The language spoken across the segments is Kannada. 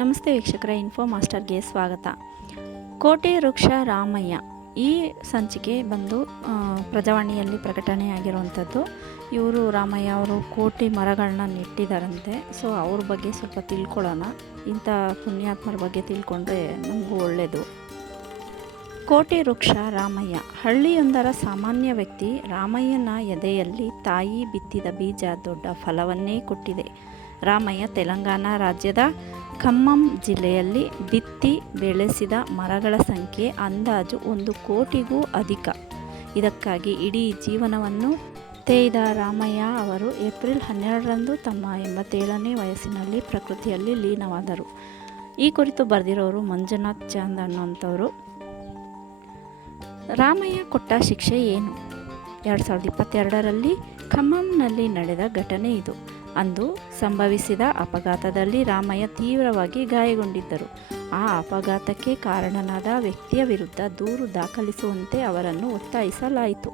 ನಮಸ್ತೆ ವೀಕ್ಷಕರೇ, ಇನ್ಫೋ ಮಾಸ್ಟರ್ಗೆ ಸ್ವಾಗತ. ಕೋಟೆ ವೃಕ್ಷ ರಾಮಯ್ಯ ಈ ಸಂಚಿಕೆ ಬಂದು ಪ್ರಜಾವಾಣಿಯಲ್ಲಿ ಪ್ರಕಟಣೆಯಾಗಿರುವಂಥದ್ದು. ಇವರು ರಾಮಯ್ಯ ಅವರು ಕೋಟಿ ಮರಗಳನ್ನ ನೆಟ್ಟಿದ್ದಾರಂತೆ. ಸೊ ಅವ್ರ ಬಗ್ಗೆ ಸ್ವಲ್ಪ ತಿಳ್ಕೊಳ್ಳೋಣ. ಇಂಥ ಪುಣ್ಯಾತ್ಮರ ಬಗ್ಗೆ ತಿಳ್ಕೊಂಡ್ರೆ ನಮಗೂ ಒಳ್ಳೆಯದು. ಕೋಟೆ ವೃಕ್ಷ ರಾಮಯ್ಯ ಹಳ್ಳಿಯೊಂದರ ಸಾಮಾನ್ಯ ವ್ಯಕ್ತಿ. ರಾಮಯ್ಯನ ಎದೆಯಲ್ಲಿ ತಾಯಿ ಬಿತ್ತಿದ ಬೀಜ ದೊಡ್ಡ ಫಲವನ್ನೇ ಕೊಟ್ಟಿದೆ. ರಾಮಯ್ಯ ತೆಲಂಗಾಣ ರಾಜ್ಯದ ಖಮ್ಮಂ ಜಿಲ್ಲೆಯಲ್ಲಿ ಬಿತ್ತಿ ಬೆಳೆಸಿದ ಮರಗಳ ಸಂಖ್ಯೆ ಅಂದಾಜು 1 ಕೋಟಿಗೂ ಅಧಿಕ. ಇದಕ್ಕಾಗಿ ಇಡೀ ಜೀವನವನ್ನು ತೇಯ್ದ ರಾಮಯ್ಯ ಅವರು ಏಪ್ರಿಲ್ 12ರಂದು ತಮ್ಮ 87ನೇ ವಯಸ್ಸಿನಲ್ಲಿ ಪ್ರಕೃತಿಯಲ್ಲಿ ಲೀನವಾದರು. ಈ ಕುರಿತು ಬರೆದಿರೋರು ಮಂಜುನಾಥ್ ಚಾಂದ್ ಅನ್ನೋಂಥವ್ರು. ರಾಮಯ್ಯ ಕೊಟ್ಟ ಶಿಕ್ಷೆ ಏನು? 2022ರಲ್ಲಿ ಖಮ್మంನಲ್ಲಿ ನಡೆದ ಘಟನೆ ಇದು. ಅಂದು ಸಂಭವಿಸಿದ ಅಪಘಾತದಲ್ಲಿ ರಾಮಯ್ಯ ತೀವ್ರವಾಗಿ ಗಾಯಗೊಂಡಿದ್ದರು. ಆ ಅಪಘಾತಕ್ಕೆ ಕಾರಣನಾದ ವ್ಯಕ್ತಿಯ ವಿರುದ್ಧ ದೂರು ದಾಖಲಿಸುವಂತೆ ಅವರನ್ನು ಒತ್ತಾಯಿಸಲಾಯಿತು.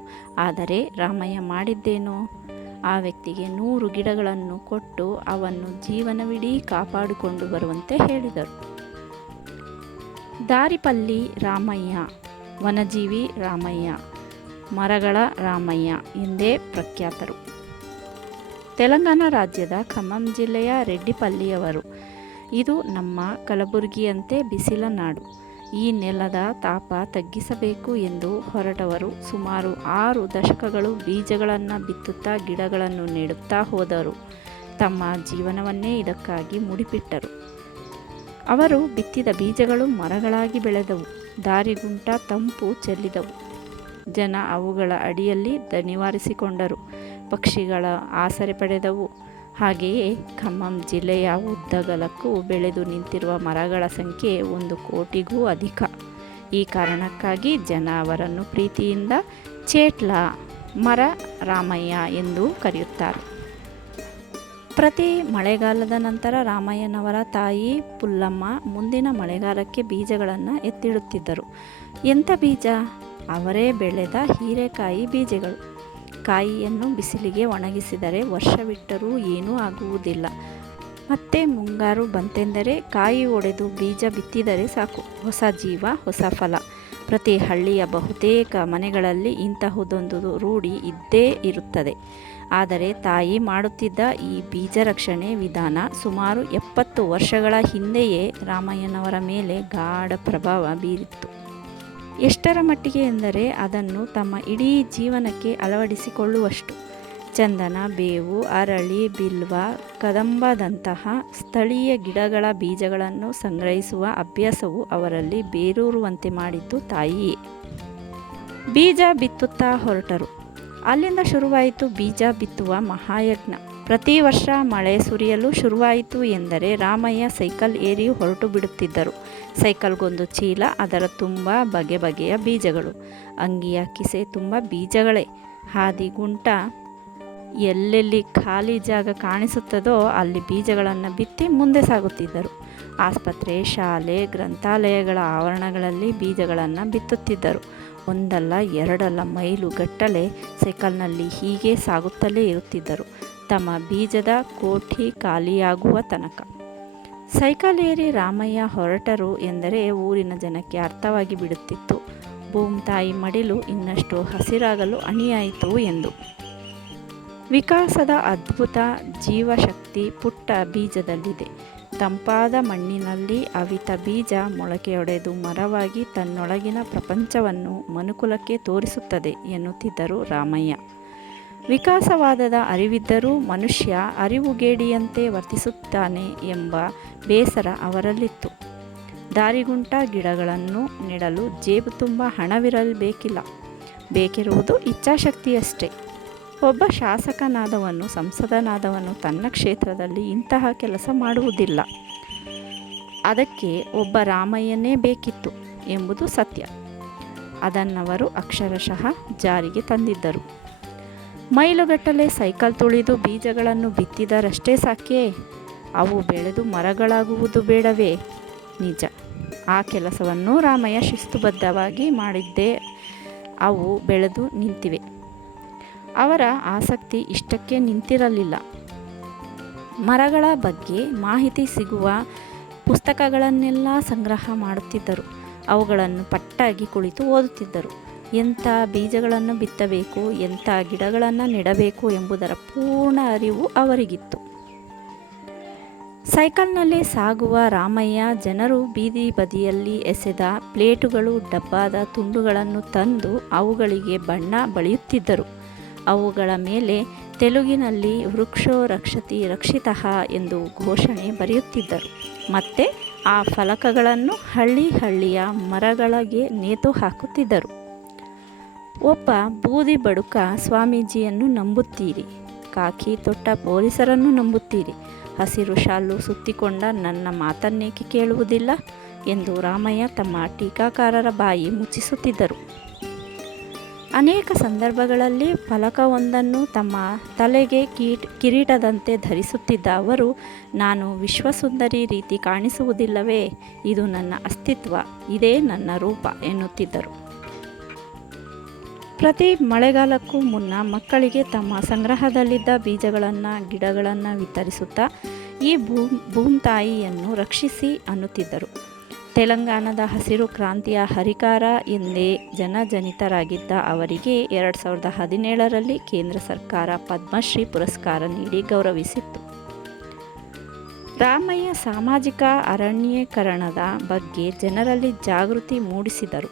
ಆದರೆ ರಾಮಯ್ಯ ಮಾಡಿದ್ದೇನು? ಆ ವ್ಯಕ್ತಿಗೆ 100 ಗಿಡಗಳನ್ನು ಕೊಟ್ಟು ಅವನ್ನು ಜೀವನವಿಡೀ ಕಾಪಾಡಿಕೊಂಡು ಬರುವಂತೆ ಹೇಳಿದರು. ದಾರಿಪಲ್ಲಿ ರಾಮಯ್ಯ, ವನಜೀವಿ ರಾಮಯ್ಯ, ಮರಗಳ ರಾಮಯ್ಯ ಎಂದೇ ಪ್ರಖ್ಯಾತರು. ತೆಲಂಗಾಣ ರಾಜ್ಯದ ಖಮ್ಮಂ ಜಿಲ್ಲೆಯ ರೆಡ್ಡಿಪಲ್ಲಿಯವರು. ಇದು ನಮ್ಮ ಕಲಬುರಗಿಯಂತೆ ಬಿಸಿಲ ನಾಡು. ಈ ನೆಲದ ತಾಪ ತಗ್ಗಿಸಬೇಕು ಎಂದು ಹೊರಟವರು ಸುಮಾರು 6 ದಶಕಗಳು ಬೀಜಗಳನ್ನು ಬಿತ್ತುತ್ತಾ ಗಿಡಗಳನ್ನು ನೆಡುತ್ತಾ ಹೋದರು. ತಮ್ಮ ಜೀವನವನ್ನೇ ಇದಕ್ಕಾಗಿ ಮುಡಿಪಿಟ್ಟರು. ಅವರು ಬಿತ್ತಿದ ಬೀಜಗಳು ಮರಗಳಾಗಿ ಬೆಳೆದವು. ದಾರಿಗುಂಟ ತಂಪು ಚೆಲ್ಲಿದವು. ಜನ ಅವುಗಳ ಅಡಿಯಲ್ಲಿ ದಣಿವಾರಿಸಿಕೊಂಡರು. ಪಕ್ಷಿಗಳ ಆಸರೆ ಪಡೆದವು. ಹಾಗೆಯೇ ಖಮ್ಮಂ ಜಿಲ್ಲೆಯ ಉದ್ದಗಲಕ್ಕೂ ಬೆಳೆದು ನಿಂತಿರುವ ಮರಗಳ ಸಂಖ್ಯೆ 1 ಕೋಟಿಗೂ ಅಧಿಕ. ಈ ಕಾರಣಕ್ಕಾಗಿ ಜನ ಅವರನ್ನು ಪ್ರೀತಿಯಿಂದ ಚೇಟ್ಲ ಮರ ರಾಮಯ್ಯ ಎಂದು ಕರೆಯುತ್ತಾರೆ. ಪ್ರತಿ ಮಳೆಗಾಲದ ನಂತರ ರಾಮಯ್ಯನವರ ತಾಯಿ ಪುಲ್ಲಮ್ಮ ಮುಂದಿನ ಮಳೆಗಾಲಕ್ಕೆ ಬೀಜಗಳನ್ನು ಎತ್ತಿಡುತ್ತಿದ್ದರು. ಎಂಥ ಬೀಜ? ಅವರೇ ಬೆಳೆದ ಹೀರೆಕಾಯಿ ಬೀಜಗಳು. ಕಾಯಿಯನ್ನು ಬಿಸಿಲಿಗೆ ಒಣಗಿಸಿದರೆ ವರ್ಷವಿಟ್ಟರೂ ಏನೂ ಆಗುವುದಿಲ್ಲ. ಮತ್ತೆ ಮುಂಗಾರು ಬಂತೆಂದರೆ ಕಾಯಿ ಒಡೆದು ಬೀಜ ಬಿತ್ತಿದರೆ ಸಾಕು, ಹೊಸ ಜೀವ, ಹೊಸ ಫಲ. ಪ್ರತಿ ಹಳ್ಳಿಯ ಬಹುತೇಕ ಮನೆಗಳಲ್ಲಿ ಇಂತಹುದೊಂದು ರೂಢಿ ಇದ್ದೇ ಇರುತ್ತದೆ. ಆದರೆ ತಾಯಿ ಮಾಡುತ್ತಿದ್ದ ಈ ಬೀಜ ರಕ್ಷಣೆ ವಿಧಾನ ಸುಮಾರು 70 ವರ್ಷಗಳ ಹಿಂದೆಯೇ ರಾಮಯ್ಯನವರ ಮೇಲೆ ಗಾಢ ಪ್ರಭಾವ ಬೀರಿತ್ತು. ಎಷ್ಟರ ಮಟ್ಟಿಗೆ ಎಂದರೆ ಅದನ್ನು ತಮ್ಮ ಇಡೀ ಜೀವನಕ್ಕೆ ಅಳವಡಿಸಿಕೊಳ್ಳುವಷ್ಟು. ಚಂದನ, ಬೇವು, ಅರಳಿ, ಬಿಲ್ವ, ಕದಂಬದಂತಹ ಸ್ಥಳೀಯ ಗಿಡಗಳ ಬೀಜಗಳನ್ನು ಸಂಗ್ರಹಿಸುವ ಅಭ್ಯಾಸವು ಅವರಲ್ಲಿ ಬೇರೂರುವಂತೆ ಮಾಡಿದ್ದು ತಾಯಿಯೇ. ಬೀಜ ಬಿತ್ತುತ್ತಾ ಹೊರಟರು. ಅಲ್ಲಿಂದ ಶುರುವಾಯಿತು ಬೀಜ ಬಿತ್ತುವ ಮಹಾಯಜ್ಞ. ಪ್ರತಿ ವರ್ಷ ಮಳೆ ಸುರಿಯಲು ಶುರುವಾಯಿತು ಎಂದರೆ ರಾಮಯ್ಯ ಸೈಕಲ್ ಏರಿ ಹೊರಟು ಬಿಡುತ್ತಿದ್ದರು. ಸೈಕಲ್ಗೊಂದು ಚೀಲ, ಅದರ ತುಂಬ ಬಗೆ ಬಗೆಯ ಬೀಜಗಳು. ಅಂಗಿಯ ಕಿಸೆ ತುಂಬ ಬೀಜಗಳೇ. ಹಾದಿಗುಂಟ ಎಲ್ಲೆಲ್ಲಿ ಖಾಲಿ ಜಾಗ ಕಾಣಿಸುತ್ತದೋ ಅಲ್ಲಿ ಬೀಜಗಳನ್ನು ಬಿತ್ತಿ ಮುಂದೆ ಸಾಗುತ್ತಿದ್ದರು. ಆಸ್ಪತ್ರೆ, ಶಾಲೆ, ಗ್ರಂಥಾಲಯಗಳ ಆವರಣಗಳಲ್ಲಿ ಬೀಜಗಳನ್ನು ಬಿತ್ತುತ್ತಿದ್ದರು. ಒಂದಲ್ಲ ಎರಡಲ್ಲ ಮೈಲುಗಟ್ಟಲೆ ಸೈಕಲ್ನಲ್ಲಿ ಹೀಗೆ ಸಾಗುತ್ತಲೇ ಇರುತ್ತಿದ್ದರು, ತಮ್ಮ ಬೀಜದ ಕೋಠಿ ಖಾಲಿಯಾಗುವ ತನಕ. ಸೈಕಲ್ ಏರಿ ರಾಮಯ್ಯ ಹೊರಟರು ಎಂದರೆ ಊರಿನ ಜನಕ್ಕೆ ಅರ್ಥವಾಗಿ ಬಿಡುತ್ತಿತ್ತು, ಭೂಮ್ತಾಯಿ ಮಡಿಲು ಇನ್ನಷ್ಟು ಹಸಿರಾಗಲು ಅಣಿಯಾಯಿತು ಎಂದು. ವಿಕಾಸದ ಅದ್ಭುತ ಜೀವಶಕ್ತಿ ಪುಟ್ಟ ಬೀಜದಲ್ಲಿದೆ. ತಂಪಾದ ಮಣ್ಣಿನಲ್ಲಿ ಅವಿತ ಬೀಜ ಮೊಳಕೆಯೊಡೆದು ಮರವಾಗಿ ತನ್ನೊಳಗಿನ ಪ್ರಪಂಚವನ್ನು ಮನುಕುಲಕ್ಕೆ ತೋರಿಸುತ್ತದೆ ಎನ್ನುತ್ತಿದ್ದರು ರಾಮಯ್ಯ. ವಿಕಾಸವಾದದ ಅರಿವಿದ್ದರೂ ಮನುಷ್ಯ ಅರಿವುಗೇಡಿಯಂತೆ ವರ್ತಿಸುತ್ತಾನೆ ಎಂಬ ಬೇಸರ ಅವರಲ್ಲಿತ್ತು. ದಾರಿಗುಂಟ ಗಿಡಗಳನ್ನು ನೆಡಲು ಜೇಬು ತುಂಬ ಹಣವಿರಬೇಕಿಲ್ಲ, ಬೇಕಿರುವುದು ಇಚ್ಛಾಶಕ್ತಿಯಷ್ಟೇ. ಒಬ್ಬ ಶಾಸಕನಾದವನು, ಸಂಸದನಾದವನು ತನ್ನ ಕ್ಷೇತ್ರದಲ್ಲಿ ಇಂತಹ ಕೆಲಸ ಮಾಡುವುದಿಲ್ಲ. ಅದಕ್ಕೆ ಒಬ್ಬ ರಾಮಯ್ಯನೇ ಬೇಕಿತ್ತು ಎಂಬುದು ಸತ್ಯ. ಅದನ್ನವರು ಅಕ್ಷರಶಃ ಜಾರಿಗೆ ತಂದಿದ್ದರು. ಮೈಲುಗಟ್ಟಲೆ ಸೈಕಲ್ ತುಳಿದು ಬೀಜಗಳನ್ನು ಬಿತ್ತಿದರಷ್ಟೇ ಸಾಕೆ? ಅವು ಬೆಳೆದು ಮರಗಳಾಗುವುದು ಬೇಡವೇ? ನಿಜ. ಆ ಕೆಲಸವನ್ನು ರಾಮಯ್ಯ ಶಿಸ್ತುಬದ್ಧವಾಗಿ ಮಾಡಿದ್ದೇ ಅವು ಬೆಳೆದು ನಿಂತಿವೆ. ಅವರ ಆಸಕ್ತಿ ಇಷ್ಟಕ್ಕೆ ನಿಂತಿರಲಿಲ್ಲ. ಮರಗಳ ಬಗ್ಗೆ ಮಾಹಿತಿ ಸಿಗುವ ಪುಸ್ತಕಗಳನ್ನೆಲ್ಲ ಸಂಗ್ರಹ ಮಾಡುತ್ತಿದ್ದರು. ಅವುಗಳನ್ನು ಪಟ್ಟಾಗಿ ಕುಳಿತು ಓದುತ್ತಿದ್ದರು. ಎಂಥ ಬೀಜಗಳನ್ನು ಬಿತ್ತಬೇಕು, ಎಂಥ ಗಿಡಗಳನ್ನು ನೆಡಬೇಕು ಎಂಬುದರ ಪೂರ್ಣ ಅರಿವು ಅವರಿಗಿತ್ತು. ಸೈಕಲ್ನಲ್ಲಿ ಸಾಗುವ ರಾಮಯ್ಯ ಜನರು ಬೀದಿ ಬದಿಯಲ್ಲಿ ಎಸೆದ ಪ್ಲೇಟುಗಳು, ಡಬ್ಬಾದ ತುಂಡುಗಳನ್ನು ತಂದು ಅವುಗಳಿಗೆ ಬಣ್ಣ ಬಳಿಯುತ್ತಿದ್ದರು. ಅವುಗಳ ಮೇಲೆ ತೆಲುಗಿನಲ್ಲಿ ವೃಕ್ಷೋ ರಕ್ಷತಿ ರಕ್ಷಿತಃ ಎಂದು ಘೋಷಣೆ ಬರೆಯುತ್ತಿದ್ದರು. ಮತ್ತೆ ಆ ಫಲಕಗಳನ್ನು ಹಳ್ಳಿಯ ಮರಗಳಿಗೆ ನೇತು ಹಾಕುತ್ತಿದ್ದರು. ಒಬ್ಬ ಬೂದಿ ಬಡುಕ ಸ್ವಾಮೀಜಿಯನ್ನು ನಂಬುತ್ತೀರಿ, ಕಾಕಿ ತೊಟ್ಟ ಪೊಲೀಸರನ್ನು ನಂಬುತ್ತೀರಿ, ಹಸಿರು ಶಾಲು ಸುತ್ತಿಕೊಂಡ ನನ್ನ ಮಾತನ್ನೇಕೆ ಕೇಳುವುದಿಲ್ಲ ಎಂದು ರಾಮಯ್ಯ ತಮ್ಮ ಟೀಕಾಕಾರರ ಬಾಯಿ ಮುಚ್ಚಿಸುತ್ತಿದ್ದರು. ಅನೇಕ ಸಂದರ್ಭಗಳಲ್ಲಿ ಫಲಕವೊಂದನ್ನು ತಮ್ಮ ತಲೆಗೆ ಕಿರೀಟದಂತೆ ಧರಿಸುತ್ತಿದ್ದ ಅವರು, ನಾನು ವಿಶ್ವಸುಂದರಿ ರೀತಿ ಕಾಣಿಸುವುದಿಲ್ಲವೇ, ಇದು ನನ್ನ ಅಸ್ತಿತ್ವ, ಇದೇ ನನ್ನ ರೂಪ ಎನ್ನುತ್ತಿದ್ದರು. ಪ್ರತಿ ಮಳೆಗಾಲಕ್ಕೂ ಮುನ್ನ ಮಕ್ಕಳಿಗೆ ತಮ್ಮ ಸಂಗ್ರಹದಲ್ಲಿದ್ದ ಬೀಜಗಳನ್ನು, ಗಿಡಗಳನ್ನು ವಿತರಿಸುತ್ತಾ ಈ ಭೂಮ್ತಾಯಿಯನ್ನು ರಕ್ಷಿಸಿ ಅನ್ನುತ್ತಿದ್ದರು. ತೆಲಂಗಾಣದ ಹಸಿರು ಕ್ರಾಂತಿಯ ಹರಿಕಾರ ಎಂದೇ ಜನಜನಿತರಾಗಿದ್ದ ಅವರಿಗೆ 2017ರಲ್ಲಿ ಕೇಂದ್ರ ಸರ್ಕಾರ ಪದ್ಮಶ್ರೀ ಪುರಸ್ಕಾರ ನೀಡಿ ಗೌರವಿಸಿತ್ತು. ರಾಮಯ್ಯ ಸಾಮಾಜಿಕ ಅರಣ್ಯೀಕರಣದ ಬಗ್ಗೆ ಜನರಲ್ಲಿ ಜಾಗೃತಿ ಮೂಡಿಸಿದರು.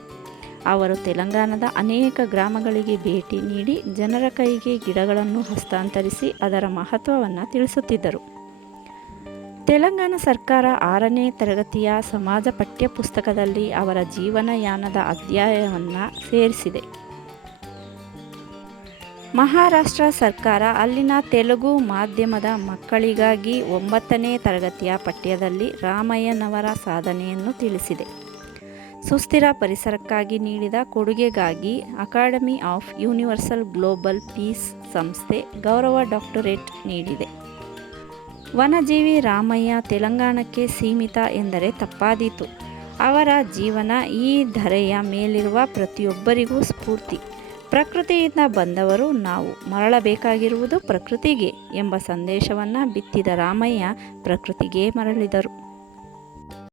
ಅವರು ತೆಲಂಗಾಣದ ಅನೇಕ ಗ್ರಾಮಗಳಿಗೆ ಭೇಟಿ ನೀಡಿ ಜನರ ಕೈಗೆ ಗಿಡಗಳನ್ನು ಹಸ್ತಾಂತರಿಸಿ ಅದರ ಮಹತ್ವವನ್ನು ತಿಳಿಸುತ್ತಿದ್ದರು. ತೆಲಂಗಾಣ ಸರ್ಕಾರ 6ನೇ ತರಗತಿಯ ಸಮಾಜ ಪಠ್ಯ ಪುಸ್ತಕದಲ್ಲಿ ಅವರ ಜೀವನಯಾನದ ಅಧ್ಯಾಯವನ್ನು ಸೇರಿಸಿದೆ. ಮಹಾರಾಷ್ಟ್ರ ಸರ್ಕಾರ ಅಲ್ಲಿನ ತೆಲುಗು ಮಾಧ್ಯಮದ ಮಕ್ಕಳಿಗಾಗಿ 9ನೇ ತರಗತಿಯ ಪಠ್ಯದಲ್ಲಿ ರಾಮಯ್ಯನವರ ಸಾಧನೆಯನ್ನು ತಿಳಿಸಿದೆ. ಸುಸ್ಥಿರ ಪರಿಸರಕ್ಕಾಗಿ ನೀಡಿದ ಕೊಡುಗೆಗಾಗಿ academy of universal global peace ಸಂಸ್ಥೆ ಗೌರವ ಡಾಕ್ಟರೇಟ್ ನೀಡಿದೆ. ವನಜೀವಿ ರಾಮಯ್ಯ ತೆಲಂಗಾಣಕ್ಕೆ ಸೀಮಿತ ಎಂದರೆ ತಪ್ಪಾದೀತು. ಅವರ ಜೀವನ ಈ ಧರೆಯ ಮೇಲಿರುವ ಪ್ರತಿಯೊಬ್ಬರಿಗೂ ಸ್ಫೂರ್ತಿ. ಪ್ರಕೃತಿಯಿಂದ ಬಂದವರು ನಾವು, ಮರಳಬೇಕಾಗಿರುವುದು ಪ್ರಕೃತಿಗೆ ಎಂಬ ಸಂದೇಶವನ್ನು ಬಿತ್ತಿದ ರಾಮಯ್ಯ ಪ್ರಕೃತಿಗೆ ಮರಳಿದರು.